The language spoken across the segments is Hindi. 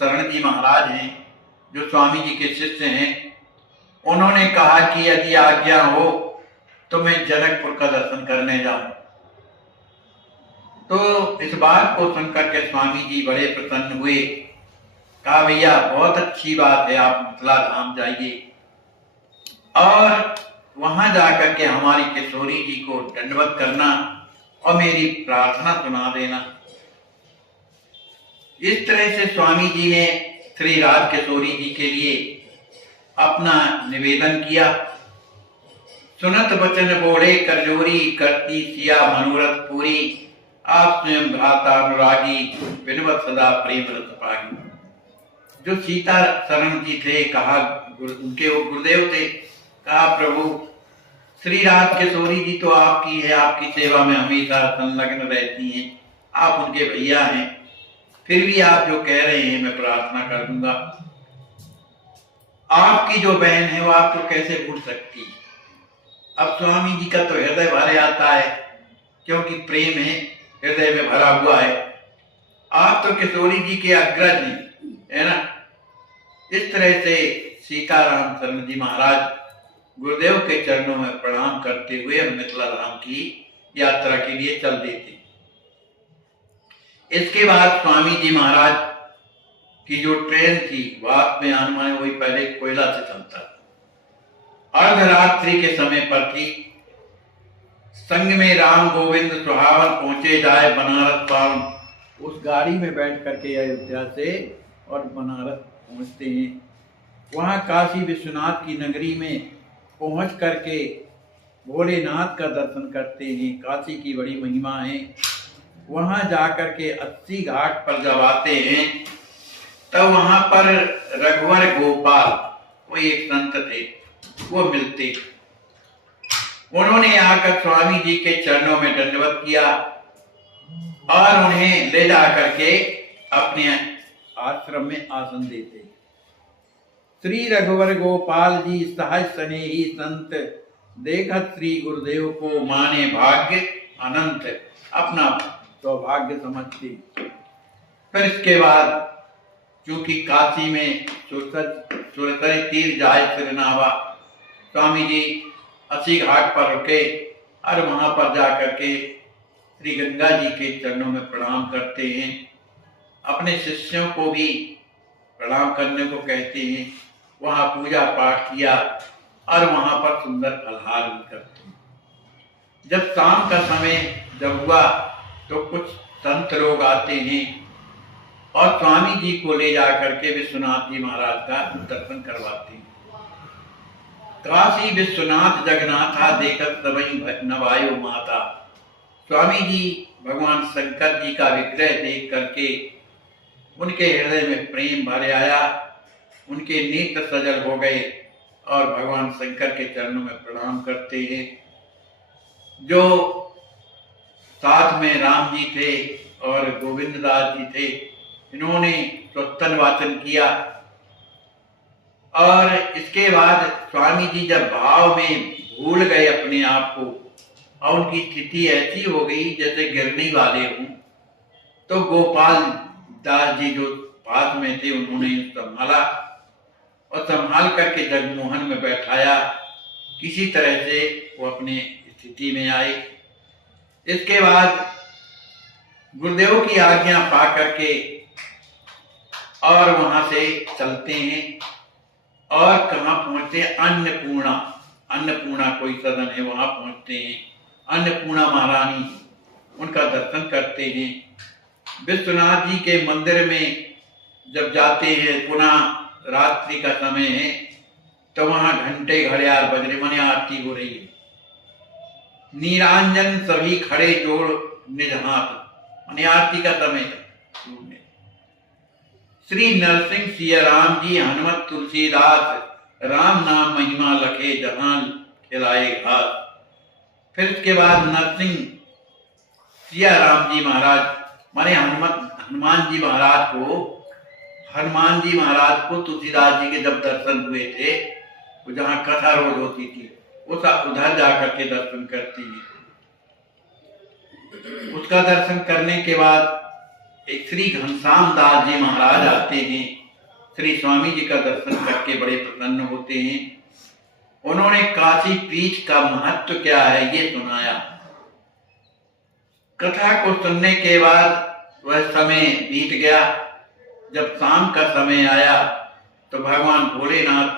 शरण जी महाराज हैं, जो स्वामी जी के शिष्य हैं, उन्होंने कहा कि यदि आज्ञा हो तो मैं जनकपुर का दर्शन करने जाऊं। तो इस बात को सुनकर के स्वामी जी बड़े प्रसन्न हुए। कहा भैया बहुत अच्छी बात है, आप मिथिला धाम जाइए और वहां जाकर के हमारी किशोरी जी को दंडवत करना और मेरी प्रार्थना सुना देना। इस तरह से स्वामी जी ने श्री राज किशोरी जी के लिए अपना निवेदन किया। सुनत बचन बोले करजोरी, करती सिया मनोरथ पूरी, आप स्वयं भ्राता अनुरागी, विनवत सदा प्रेम रस पागी। जो सीता शरण जी थे, कहा उनके वो गुरुदेव थे, कहा प्रभु श्री राज किशोरी जी तो आपकी है, आपकी सेवा में हमेशा संलग्न रहती हैं, आप उनके भैया हैं, फिर भी आप जो कह रहे हैं मैं प्रार्थना कर दूंगा। आपकी जो बहन है वो आपको कैसे भूल सकती। अब स्वामी जी का तो हृदय भर आता है, क्योंकि प्रेम है हृदय में भरा हुआ है। आप तो किशोरी जी के अग्रज हैं, है ना। इस तरह से सीताराम शरण जी महाराज गुरुदेव के चरणों में प्रणाम करते हुए मिथिला धाम की यात्रा के लिए चल देते। इसके बाद स्वामी जी महाराज की जो ट्रेन थी, वास्तव में अनुमान वही पहले कोयला से चलता, अर्धरात्रि के समय पर थी। संग में राम गोविंद सुहावन, पहुंचे जाए बनारस पावन। उस गाड़ी में बैठ करके अयोध्या से और बनारस पहुंचते हैं। वहां काशी विश्वनाथ की नगरी में पहुंच करके भोलेनाथ का दर्शन करते हैं। काशी की बड़ी महिमा है। वहां जाकर के 80 घाट पर जब आते हैं तब वहां पर रघुवर गोपाल, कोई एक संत थे, वो मिलते। उन्होंने आकर स्वामी जी के चरणों में दंडवत किया और उन्हें ले जाकर के अपने आश्रम में आसन देते। श्री रघुवर गोपाल जी सहज स्नेही संत, देखत श्री गुरुदेव को माने भाग्य अनंत, अपना सौभाग्य समझते। फिर इसके बाद चूंकि काशी में सुरसरी तीर जाए फिर नावा, स्वामी जी 80 घाट पर रुके और वहां पर जाकर के श्री गंगा जी के चरणों में प्रणाम करते हैं। अपने शिष्यों को भी प्रणाम करने को कहते हैं। वहां पूजा पाठ किया और वहां पर सुंदर फलहार भी करते हैं। जब शाम का समय जब हुआ तो कुछ संत लोग आते हैं और स्वामी जी को ले जाकर के विश्वनाथ जी महाराज का दर्शन करवाते हैं। काशी विश्वनाथ जगन्नाथा, देखत सबई नवायो माता। स्वामी जी भगवान शंकर जी का विग्रह देख करके उनके हृदय में प्रेम भर आया, उनके नेत्र सजल हो गए और भगवान शंकर के चरणों में प्रणाम करते हैं। जो साथ में राम जी थे और गोविंद दास जी थे, इन्होंने स्वस्तन वाचन किया और इसके बाद स्वामी जी जब भाव में भूल गए अपने आप को और उनकी स्थिति ऐसी हो गई जैसे गिरने वाले हों, तो गोपाल दास जी जो पास में थे उन्होंने संभाला और संभाल करके जगमोहन में बैठाया। किसी तरह से वो अपने स्थिति में आए। इसके बाद गुरुदेव की आज्ञा पा करके और वहां से चलते हैं और कहाँ पहुंचते हैं, अन्नपूर्णा। अन्नपूर्णा कोई सदन है, वहां पहुंचते हैं। अन्नपूर्णा महारानी, उनका दर्शन करते हैं। विश्वनाथ जी के मंदिर में जब जाते हैं, पुनः रात्रि का समय है, तो वहां घंटे घड़ियाल बज रहे, माने आरती हो रही है। नीरांजन सभी खड़े जोड़ निज हाथ, माने आरती का समय है। श्री नरसिंह सिया राम जी, हनुमत तुलसीदास, राम नाम महिमा लखे जहां खिलाए घास। फिर इसके बाद नरसिंह सिया राम जी महाराज, माने हनुमान जी महाराज को तुलसीदास जी के जब दर्शन हुए थे, वो जहाँ कथा रोज होती थी उधर जाकर के दर्शन करती है। उसका दर्शन करने के बाद एक श्री घनश्याम दास जी महाराज आते हैं, श्री स्वामी जी का दर्शन करके बड़े प्रसन्न होते हैं। उन्होंने काशी पीठ का महत्व क्या है ये सुनाया। कथा को सुनने के बाद वह समय बीत गया। जब शाम का समय आया तो भगवान भोलेनाथ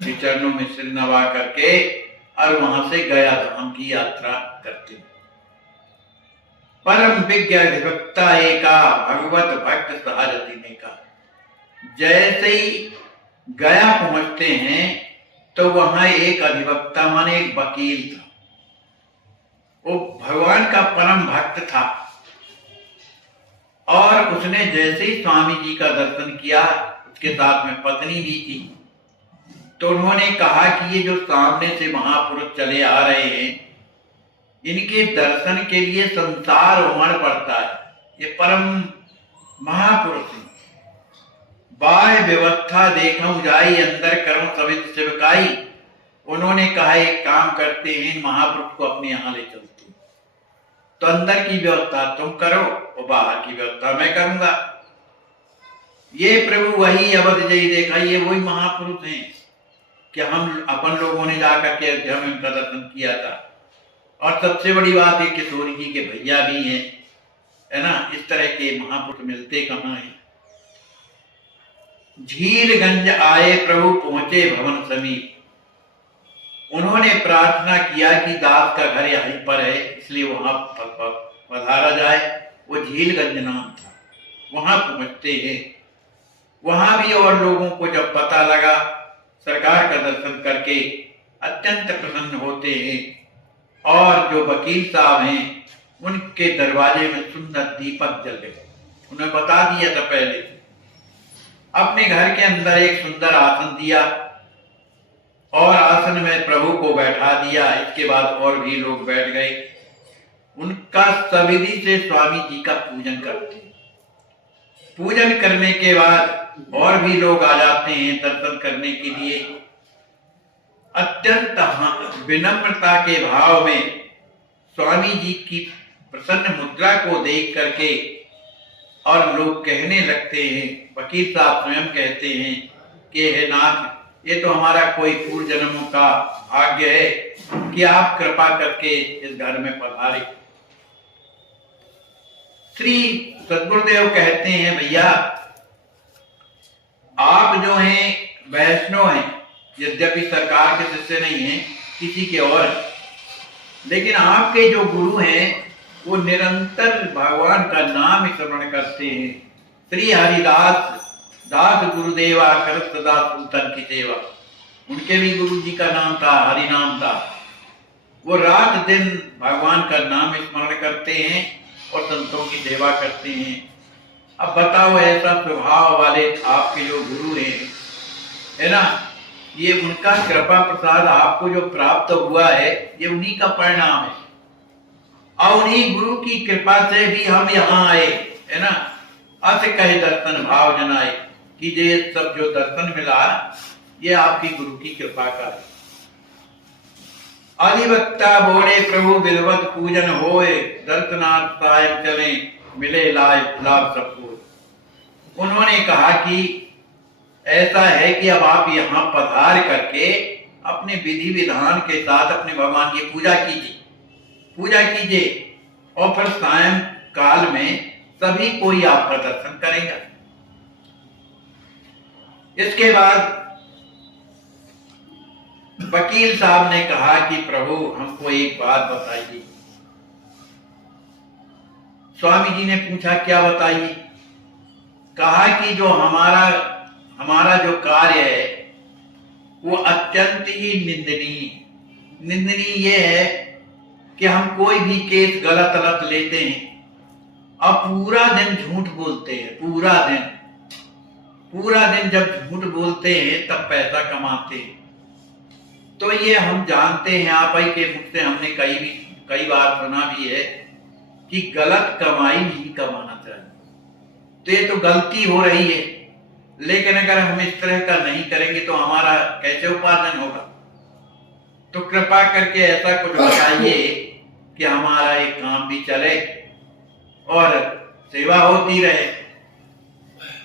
के चरणों में सिर नवा करके और वहां से गया धाम की यात्रा करते। परम विज्ञ अधिवक्ता एका भगवत भक्त सहारथी ने कहा। जैसे ही गया पहुंचते हैं तो वहां एक अधिवक्ता माने एक वकील था। वो भगवान का परम भक्त था और उसने जैसे ही स्वामी जी का दर्शन किया, उसके साथ में पत्नी भी थी, तो उन्होंने कहा कि ये जो सामने से महापुरुष चले आ रहे हैं, इनके दर्शन के लिए संसार उमड़ पड़ता है। ये परम महापुरुष हैं। बाह्य व्यवस्था देखूं जाई, अंदर करूं सवित सेवकाई। उन्होंने कहा एक काम करते हैं, महापुरुष को अपने यहाँ ले चलते, तो अंदर की व्यवस्था तुम करो और बाहर की व्यवस्था मैं करूंगा। ये प्रभु वही अवध जय देखा, ये वही महापुरुष हैं कि हम अपन लोगों ने जाकर के अयोध्या में उनका दर्शन किया था। और सबसे बड़ी बात है किशोरी जी के भैया भी हैं, है ना। इस तरह के महापुरुष मिलते कहाँ हैं। झीलगंज आए प्रभु पहुंचे भवन समीप। उन्होंने प्रार्थना किया कि दास का घर यहीं पर है, इसलिए वहां पधारा जाए। वो झीलगंज नाम था। वहां पहुंचते हैं। वहां भी और लोगों को जब पता लगा, सरकार का दर्शन करके अत्यंत प्रसन्न होते हैं। और जो वकील साहब हैं, उनके दरवाजे में सुंदर दीपक जल गए। उन्हें बता दिया था पहले। अपने घर के अंदर एक सुंदर आसन दिया और आसन में प्रभु को बैठा दिया। इसके बाद और भी लोग बैठ गए। उनका सविधि से स्वामी जी का पूजन करते। पूजन करने के बाद और भी लोग आ जाते हैं दर्शन करने के लिए। अत्यंत विनम्रता के भाव में स्वामी जी की प्रसन्न मुद्रा को देख करके और लोग कहने लगते हैं, वकील साहब स्वयं कहते हैं कि हे नाथ, ये तो हमारा कोई पूर्व जन्मों का भाग्य है कि आप कृपा करके इस घर में पधारे। श्री सद्गुरुदेव कहते हैं, भैया आप जो हैं वैष्णव हैं, यद्यपि सरकार के शिष्य नहीं हैं, किसी के और, लेकिन आपके जो गुरु हैं वो निरंतर भगवान का नाम स्मरण करते हैं। श्री हरिदास दास गुरुदेवा कर सदा सुतन की सेवा। उनके भी गुरु जी का नाम था, हरि नाम था। वो रात दिन भगवान का नाम स्मरण करते हैं और संतों की सेवा करते हैं। अब बताओ, ऐसा स्वभाव वाले आपके जो गुरु हैं, है ना, ये उनका कृपा प्रसाद आपको जो प्राप्त हुआ है, ये उन्हीं का परिणाम है। और उन्हीं गुरु की कृपा से भी हम यहाँ आए, है ना। अस कहे दर्शन भाव जनाए कि ये सब जो दर्शन मिला, ये आपकी गुरु की कृपा का है। अधिवक्ता बोले प्रभु बिलवत पूजन होए, दर्शनार्थ सायं चले मिले लाभ सबको। उन्होंने कहा कि ऐसा है कि अब आप यहाँ पधार करके अपने विधि विधान के साथ अपने भगवान की पूजा कीजिए और फिर सायं काल में सभी कोई आपका दर्शन करेगा। इसके बाद वकील साहब ने कहा कि प्रभु हमको एक बात बताइए। स्वामी जी ने पूछा क्या बताइए। कहा कि जो हमारा जो कार्य है वो अत्यंत ही निंदनीय ये है कि हम कोई भी केस गलत लेते हैं और पूरा दिन झूठ बोलते हैं। पूरा दिन जब झूठ बोलते हैं तब पैसा कमाते हैं। तो ये हम जानते हैं, आप ही के मुख से हमने कई बार सुना भी है कि गलत कमाई नहीं कमाना चाहिए। तो ये तो गलती हो रही है, लेकिन अगर हम इस तरह का नहीं करेंगे तो हमारा कैसे उपार्जन होगा। तो कृपा करके ऐसा कुछ बताइए कि हमारा एक काम भी चले और सेवा होती रहे।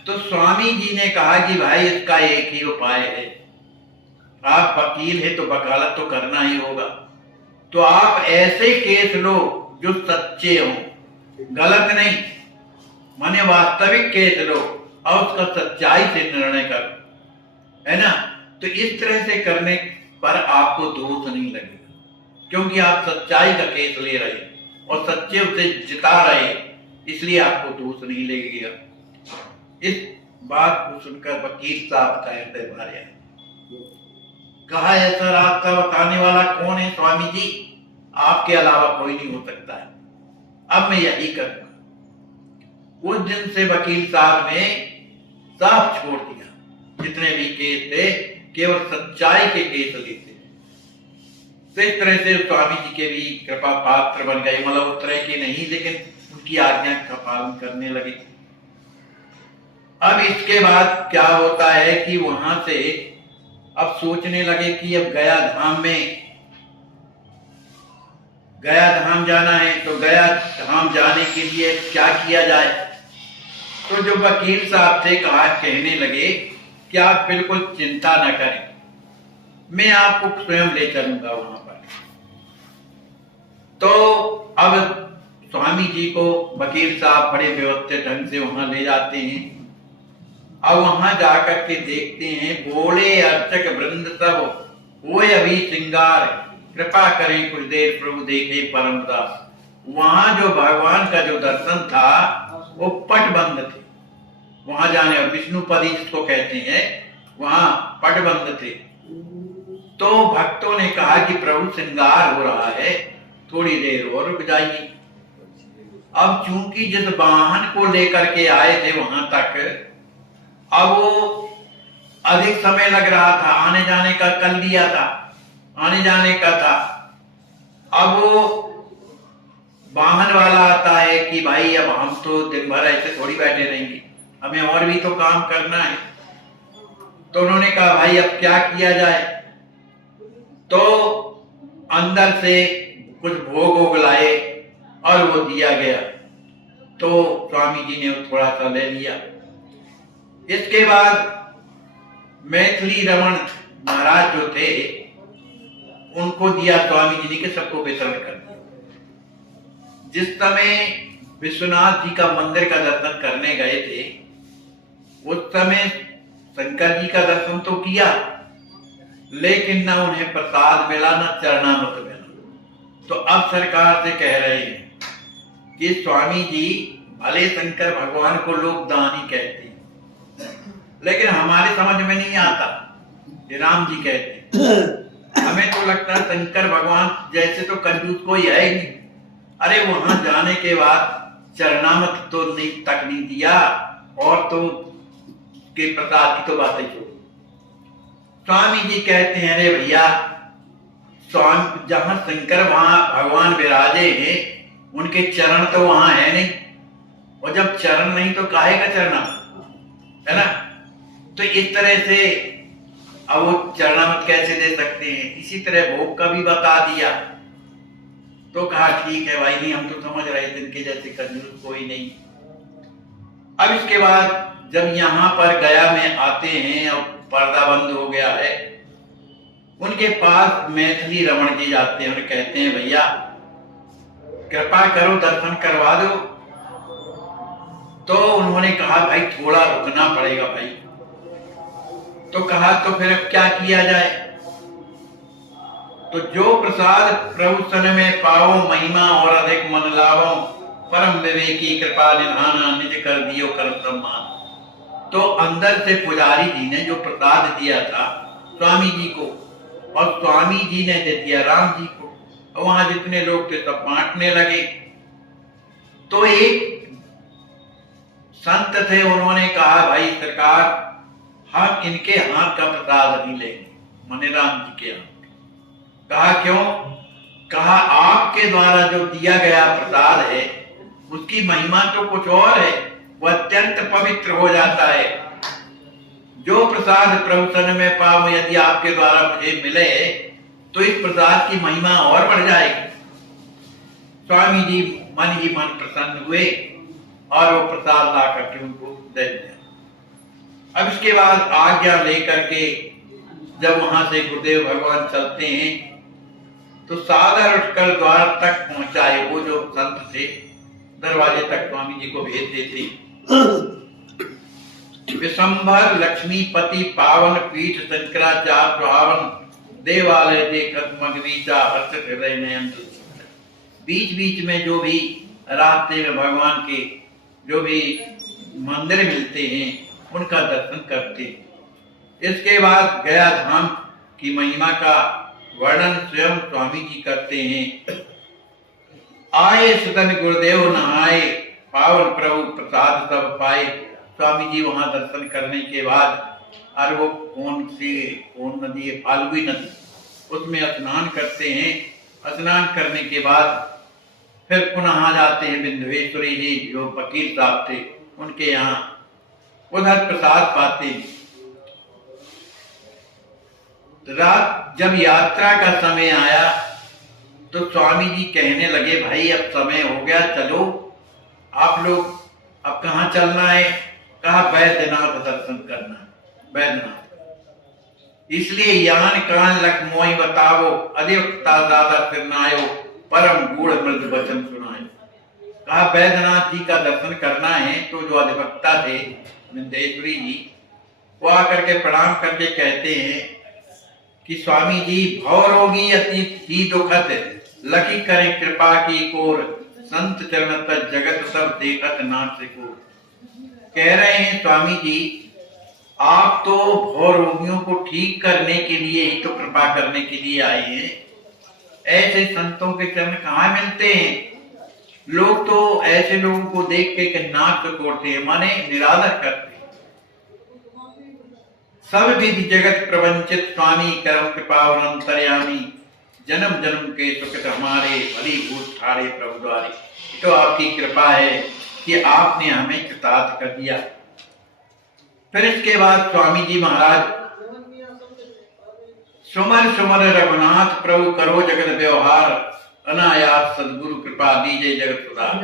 तो स्वामी जी ने कहा कि भाई इसका एक ही उपाय है, आप वकील है तो वकालत तो करना ही होगा, तो आप ऐसे केस लो जो सच्चे हो, गलत नहीं, माने वास्तविक केस लो और उसका सच्चाई से निर्णय करो, है ना। तो इस तरह से करने पर आपको दोष नहीं लगेगा, क्योंकि आप सच्चाई का केस ले रहे और सच्चे उसे जिता रहे, इसलिए आपको दोष नहीं लगेगा। इस बात को सुनकर वकील साहब का हृदय भर आया। कहा ऐसा रास्ता बताने वाला कौन है स्वामी जी, आपके अलावा कोई नहीं हो सकता है, अब मैं यही करूंगा। उस दिन से वकील साहब ने सब छोड़ दिया, जितने भी केस थे केवल सच्चाई के केस लेते। तो इस तरह से स्वामी जी के भी कृपा पात्र बन गए, मतलब उस तरह के नहीं, लेकिन उनकी आज्ञा का पालन करने लगे। अब इसके बाद क्या होता है कि वहां से अब सोचने लगे कि अब गया धाम जाना है, तो गया धाम जाने के लिए क्या किया जाए। तो जो वकील साहब थे कहने लगे कि आप बिल्कुल चिंता न करें, मैं आपको स्वयं ले चलूंगा वहां पर। तो अब स्वामी जी को वकील साहब बड़े व्यवस्थित ढंग से वहां ले जाते हैं। अब वहां जाकर के देखते हैं बोले अर्चक वृंद सब हुए अभी श्रृंगार, कृपा करें कुछ देर प्रभु देखे परम दास। वहां जो भगवान का जो दर्शन था वो पटबंद थे, वहां जाने विष्णुपदी जिसको कहते हैं, वहां पटबंद थे। तो भक्तों ने कहा कि प्रभु श्रृंगार हो रहा है, थोड़ी देर और रुक जाइए। अब चूंकि जिस वाहन को लेकर के आए थे वहां तक, अब वो अधिक समय लग रहा था, आने जाने का कर लिया था, आने जाने का था। अब वो वाहन वाला आता है कि भाई अब हम तो दिन भर ऐसे थोड़ी बैठे रहेंगे, हमें और भी तो काम करना है। तो उन्होंने कहा भाई अब क्या किया जाए। तो अंदर से कुछ भोग लाए और वो दिया गया, तो स्वामी जी ने थोड़ा सा ले लिया। इसके बाद मैथिली रमण महाराज जो थे उनको दिया स्वामी जी ने कि सबको वितरण कर दिया। जिस समय विश्वनाथ जी का मंदिर का दर्शन करने गए थे उस समय शंकर जी का दर्शन तो किया, लेकिन न उन्हें प्रसाद मिला न चरणामृत मिला। तो अब सरकार से कह रहे हैं कि स्वामी जी भले शंकर भगवान को लोग दानी कहते हैं, लेकिन हमारे समझ में नहीं आता, ये राम जी कहते हैं। हमें तो लगता है शंकर भगवान जैसे तो कंजूस कोई है ही नहीं। अरे वहां जाने के बाद चरणामृत तो नहीं दिया, और तो के प्रसाद की तो बात ही छोड़ी। स्वामी जी कहते हैं अरे भैया, स्वामी जहां शंकर वहां भगवान विराजे हैं, उनके चरण तो वहां है नहीं, और जब चरण नहीं तो काहे का चरणा, है ना। तो इस तरह से अब वो चरणामृत कैसे दे सकते हैं। इसी तरह भोग का भी बता दिया। तो कहा ठीक है भाई, नहीं हम तो समझ रहे थे इनके जैसे कंजूस कोई नहीं। अब इसके बाद जब यहाँ पर गया में आते हैं और पर्दा बंद हो गया है, उनके पास मैथिली रमण जी जाते हैं और कहते हैं भैया कृपा करो दर्शन करवा दो। तो उन्होंने कहा भाई थोड़ा रुकना पड़ेगा भाई। तो कहा तो फिर अब क्या किया जाए। तो जो प्रसाद प्रभु सन में पाओ महिमा और अधिक मन लाभो, परम विवेकी कृपा निधाना निज कर दियो कर सम्मान। तो अंदर से पुजारी जी ने जो प्रसाद दिया था स्वामी जी को, और स्वामी जी ने दे दिया राम जी को, और वहां जितने लोग थे सब बांटने लगे। तो एक संत थे, उन्होंने कहा भाई सरकार हम इनके हाथ का प्रसाद नहीं लेंगे, माने राम जी के हाथ। कहा क्यों। कहा आपके द्वारा जो दिया गया प्रसाद है उसकी महिमा तो कुछ और है, वह अत्यंत पवित्र हो जाता है। जो प्रसाद प्रभु सन में पाओ यदि आपके द्वारा मुझे मिले तो इस प्रसाद की महिमा और बढ़ जाएगी। स्वामी जी मन ही मन प्रसन्न हुए और वो प्रसाद ला करके उनको दे दिया। अब इसके बाद आज्ञा लेकर के जब वहां से गुरुदेव भगवान चलते हैं तो सादर उठकर द्वार तक पहुंचाए। वो जो संत थे दरवाजे तक स्वामी जी को भेजते थे। विशंभर लक्ष्मीपति पावन पीठ शंकराचार्य सुहावन देवालय देखत मगवीचा हर्षित हृदय नयन। बीच बीच में जो भी रास्ते में भगवान के जो भी मंदिर मिलते हैं उनका दर्शन करते हैं। इसके बाद गया धाम की महिमा का वर्णन स्वयं स्वामी जी करते हैं। आए सदन गुरुदेव नहाए पावन प्रभु प्रसाद सब पाए। स्वामी जी वहां दर्शन करने के बाद और वो कौन नदी है, फाल्गुनी नदी, उसमें स्नान करते हैं। स्नान करने के बाद फिर पुनः आ जाते हैं बिंदुवेश्वरी जी जो वकील साहब थे उनके यहाँ, उधर प्रसाद पाते हैं। रात जब यात्रा का समय आया तो स्वामी जी कहने लगे, भाई अब समय हो गया, चलो आप लोग अब कहाँ चलना है? कहा बैद्यनाथ दर्शन करना है, बैद्यनाथ। इसलिए यान कान लख मोहि बतावो अधिवक्ता दादा फिरनायो परम गूढ़ मृद वचन सुनायो। कहा बैद्यनाथ जी का दर्शन करना है। तो जो अधिवक्ता थे विंध्येश्वरी जी वो आकर के प्रणाम करके कहते हैं कि स्वामी जी भवरोगी अति ही दुखत लकी करें कृपा की कोर संत चरण तक जगत सब देखत नाथ से को। कह रहे हैं स्वामी जी आप तो भवरोगियों को ठीक करने के लिए ही तो कृपा करने के लिए आए हैं। ऐसे संतों के चरण कहाँ मिलते हैं? लोग तो ऐसे लोगों को देख के नाक तोड़ते हैं, माने निरादर करते हैं। सब विधि जगत प्रवंचित स्वामी करम कृपा अंतर्यामी जन्म जन्म के सुकृत हमारे भली भूत ठाड़े प्रभु द्वारे। तो आपकी कृपा है कि आपने हमें कृतार्थ कर दिया। फिर इसके बाद स्वामी जी महाराज सुमर सुमर रघुनाथ प्रभु करो जगत व्यवहार अनायास सदगुरु कृपा दीजिए जगत सुधार।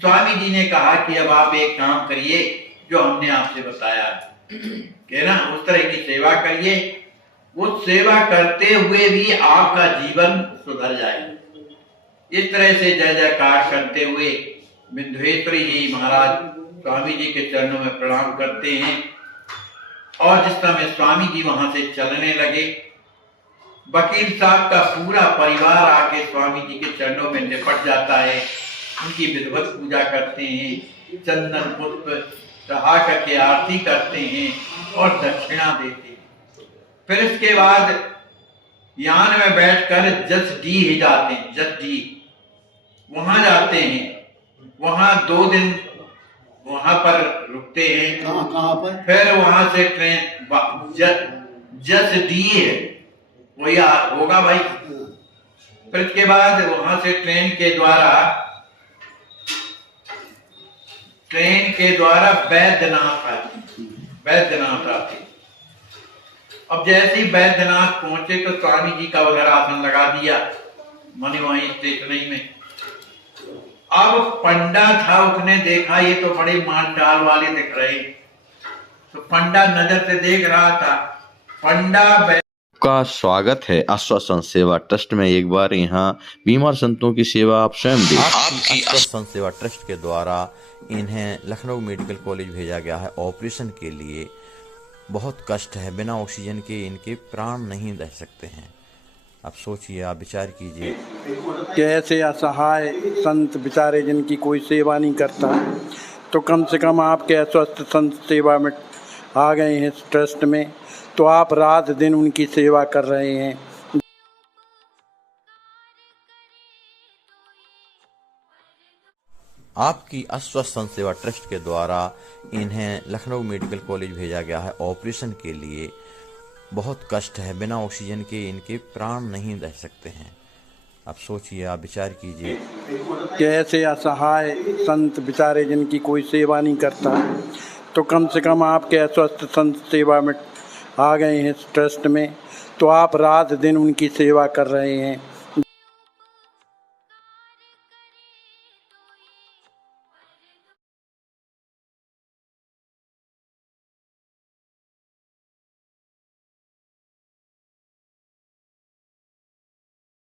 स्वामी जी ने कहा कि अब आप एक काम करिए जो हमने आपसे बताया कि ना उस तरह की सेवा करिए। वो सेवा करते हुए भी आपका जीवन सुधर जाएगा। इस तरह से जय जयकार करते हुए बिंदुवेश्वरी जी महाराज स्वामी जी के चरणों में प्रणाम करते हैं। और जिस समय स्वामी जी वहां से चलने लगे वकील साहब का पूरा परिवार आके स्वामी जी के चरणों में निपट जाता है। उनकी विधिवत पूजा करते हैं, चंदन पुष्प चढ़ा करके आरती करते हैं और दक्षिणा देते हैं। फिर इसके बाद यान में बैठकर जसडीह जाते हैं। जसडीह वहां जाते हैं, वहां 2 दिन वहां पर रुकते हैं। कहाँ पर? फिर वहां से ट्रेन जसडीह वही होगा भाई। फिर इसके बाद वहां से ट्रेन के द्वारा बैद्यनाथ आते। अब जैसे ही बैद्यनाथ पहुंचे तो स्वामी जी का उधर आसन लगा दिया माने वहीं स्टेशन में। अब पंडा था, उसने देखा ये तो बड़े माल डाल वाले दिख रहे, तो पंडा नजर से देख रहा था। पंडा का स्वागत है आश्वासन सेवा ट्रस्ट में। एक बार यहाँ बीमार संतों की सेवा आप स्वयं दें। आपकी आश्वासन सेवा ट्रस्ट के द्वारा इन्हें लखनऊ मेडिकल कॉलेज भेजा गया है ऑपरेशन के लिए। बहुत कष्ट है, बिना ऑक्सीजन के इनके प्राण नहीं रह सकते हैं। आप सोचिए, आप विचार कीजिए कि ऐसे असहाय संत बेचारे जिनकी कोई सेवा नहीं करता, तो कम से कम आपके अस्वस्थ संत सेवा में आ गए हैं ट्रस्ट में, तो आप रात दिन उनकी सेवा कर रहे हैं। आपकी आश्वासन सेवा ट्रस्ट के द्वारा इन्हें लखनऊ मेडिकल कॉलेज भेजा गया है ऑपरेशन के लिए। बहुत कष्ट है, बिना ऑक्सीजन के इनके प्राण नहीं रह सकते हैं। आप सोचिए, आप विचार कीजिए कि ऐसे असहाय संत बेचारे जिनकी कोई सेवा नहीं करता, तो कम से कम आपके अस्वस्थ संत सेवा में आ गए हैं ट्रस्ट में, तो आप रात दिन उनकी सेवा कर रहे हैं।